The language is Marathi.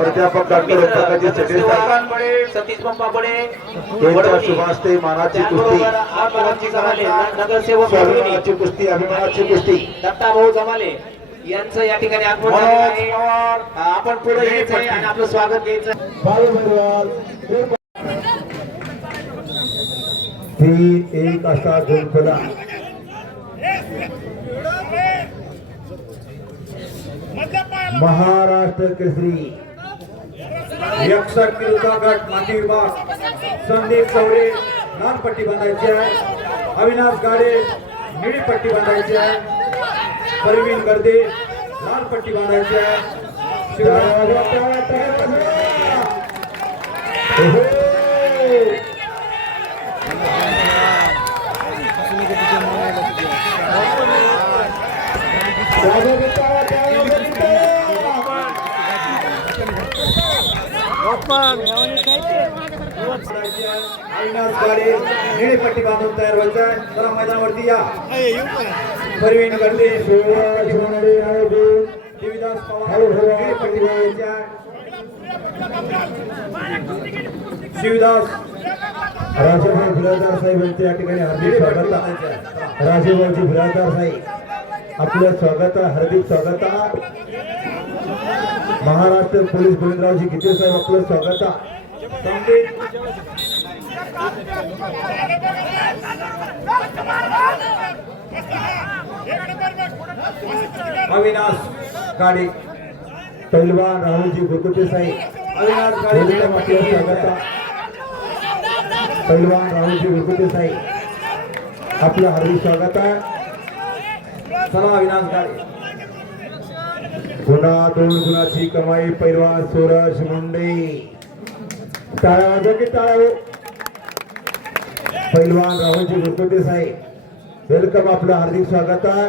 प्राध्यापक डॉक्टर प्रकाश चटे सतीश पंपा बडे यांच्या शुभास्ते मानाची कुस्ती नगरसेवक स्वाभिमानाची कुस्ती अभिमानाची कुस्ती दत्ता भाऊ जमाले यांचं या ठिकाणी आगमन झालेलं आहे. आपण पुढे यायचं आहे आणि आपलं स्वागत घ्यायचं. एक असा गुणफला महाराष्ट्र केसरी 61 किलोचा गट माती विभाग संदीप चौरे लाल पट्टी बांधायची आहे, अविनाश गाडे निळी पट्टी बांधायची आहे, परवीन गर्दे लाल पट्टी बांधायची आहे. अविनाश गाडे निळी पट्टी बांधून तयार व्हायचं आहे. चला मैदानावरती या. परवीन गर्दे देवीदास पवार निळी पट्टी बांधायची आहे. शिवदास राजेभाऊ बिराजदार साहेब यांचे या ठिकाणी हार्दिक स्वागत आहे. राजेभाऊजी बिराजदार साहेब आपलं स्वागत आहे, हार्दिक स्वागत आहे. महाराष्ट्र पोलीस गोविंदरावजी गीते साहेब आपलं स्वागत आहे. अविनाश गाडे पैलवान राहुलजी गुरकुटे साहेब अविनाश गाडे आपलं स्वागत आहे. पैलवान राहुलजी गुरकुटे साहेब आपलं हार्दिक स्वागत आहे. चला अविनाश गाडे पुन्हा 2 गुणाची कमाई पैलवान सोरश मुंडे टाळ्या वाजवा की टाळ्या. पैलवान राहुलजी गुरकुटे साहेब वेलकम आपलं हार्दिक स्वागत आहे.